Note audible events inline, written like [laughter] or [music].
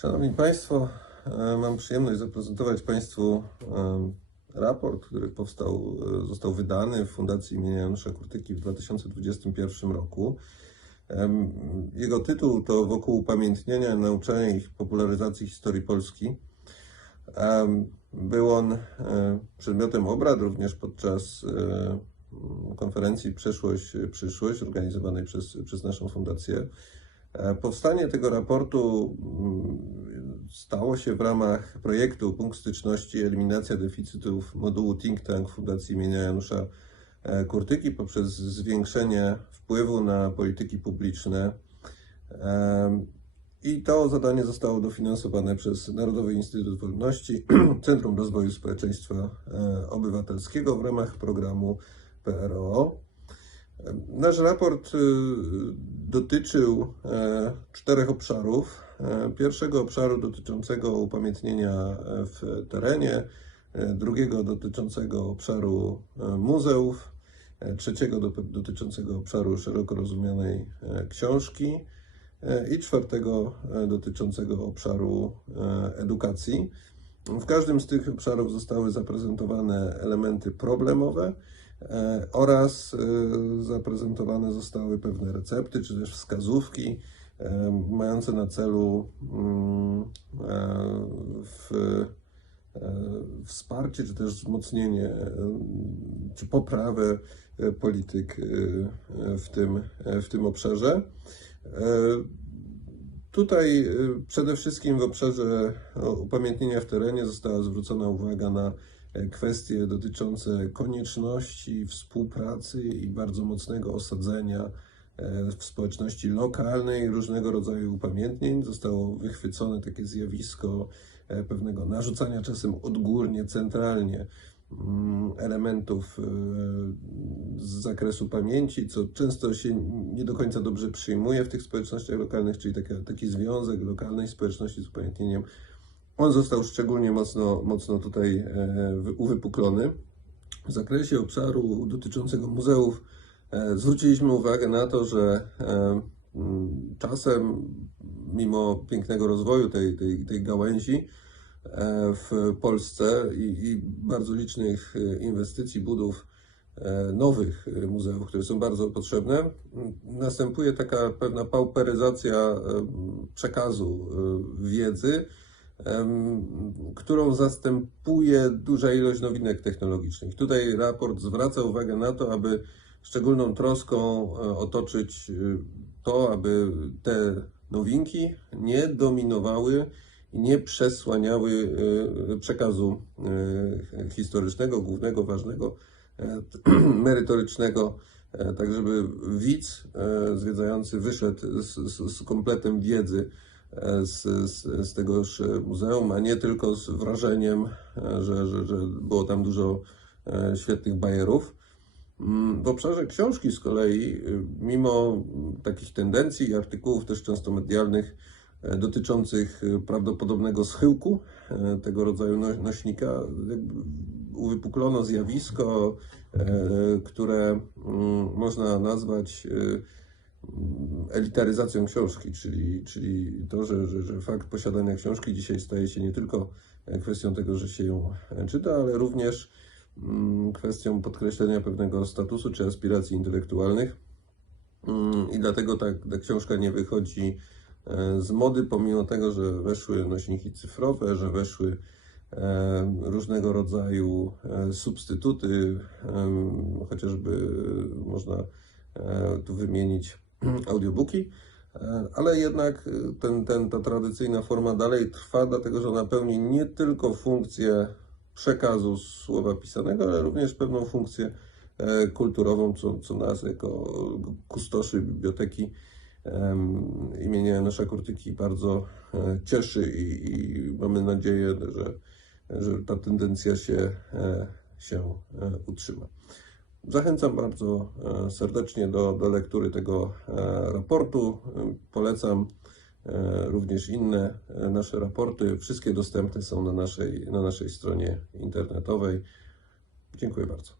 Szanowni Państwo, e, mam przyjemność zaprezentować Państwu e, raport, który powstał, e, został wydany w Fundacji imienia Janusza Kurtyki w 2021 roku. Jego tytuł to Wokół upamiętnienia, nauczania i popularyzacji historii Polski. Był on przedmiotem obrad również podczas konferencji Przeszłość, Przyszłość, organizowanej przez, przez naszą fundację. E, Powstanie tego raportu mm, stało się w ramach projektu Punkt Styczności Eliminacja deficytów modułu Think Tank Fundacji imienia Janusza e, Kurtyki poprzez zwiększenie wpływu na polityki publiczne. I to zadanie zostało dofinansowane przez Narodowy Instytut Wolności, [clears throat] Centrum Rozwoju Społeczeństwa e, Obywatelskiego w ramach programu PRO. Nasz raport y, dotyczył e, czterech obszarów. E, Pierwszego obszaru dotyczącego upamiętnienia e, w terenie, drugiego dotyczącego obszaru muzeów, trzeciego do- dotyczącego obszaru szeroko rozumianej książki i czwartego dotyczącego obszaru edukacji. W każdym z tych obszarów zostały zaprezentowane elementy problemowe oraz e, zaprezentowane zostały pewne recepty czy też wskazówki e, mające na celu mm, e, w, e, wsparcie czy też wzmocnienie e, czy poprawę e, polityk e, w tym, e, w tym obszarze. E, Tutaj przede wszystkim w obszarze upamiętnienia w terenie została zwrócona uwaga na e, kwestie dotyczące konieczności współpracy i bardzo mocnego osadzenia e, w społeczności lokalnej różnego rodzaju upamiętnień. Zostało wychwycone takie zjawisko e, pewnego narzucania czasem odgórnie, centralnie mm, elementów e, z zakresu pamięci, co często się nie do końca dobrze przyjmuje w tych społecznościach lokalnych, czyli taki, taki związek lokalnej społeczności z upamiętnieniem. On został szczególnie mocno, mocno tutaj e, wy- uwypuklony. W zakresie obszaru dotyczącego muzeów e, zwróciliśmy uwagę na to, że e, czasem, mimo pięknego rozwoju tej, tej, tej gałęzi, w Polsce i, i bardzo licznych inwestycji, budów nowych muzeów, które są bardzo potrzebne, następuje taka pewna pauperyzacja przekazu wiedzy, którą zastępuje duża ilość nowinek technologicznych. Tutaj raport zwraca uwagę na to, aby szczególną troską e, otoczyć e, to, aby te nowinki nie dominowały i nie przesłaniały e, przekazu e, historycznego, głównego, ważnego, [clears throat] merytorycznego, tak żeby widz zwiedzający wyszedł z, z, z kompletem wiedzy z, z, z tegoż muzeum, a nie tylko z wrażeniem, że, że, że było tam dużo e, świetnych bajerów. Mm, W obszarze książki z kolei, y, mimo takich tendencji i artykułów też często medialnych e, dotyczących y, prawdopodobnego schyłku e, tego rodzaju no- nośnika, uwypuklono zjawisko, które mm, można nazwać y, elitaryzacją książki, czyli, czyli to, że, że, że fakt posiadania książki dzisiaj staje się nie tylko kwestią tego, że się ją czyta, ale również mm, kwestią podkreślenia pewnego statusu czy aspiracji intelektualnych. Mm, I dlatego ta, ta książka nie wychodzi e, z mody, pomimo tego, że weszły nośniki cyfrowe, że weszły e, różnego rodzaju e, substytuty, chociażby można tu wymienić audiobooki, e, ale jednak e, ten, ten, ta tradycyjna forma dalej trwa, dlatego że ona pełni nie tylko funkcję przekazu słowa pisanego, ale również pewną funkcję e, kulturową, co, co nas jako kustoszy biblioteki imienia Janusza Kurtyki bardzo cieszy i, i mamy nadzieję, że, że ta tendencja się, się utrzyma. Zachęcam bardzo e, serdecznie do, do lektury tego e, raportu. E, Polecam również inne nasze raporty. Wszystkie dostępne są na naszej, na naszej stronie internetowej. Dziękuję bardzo.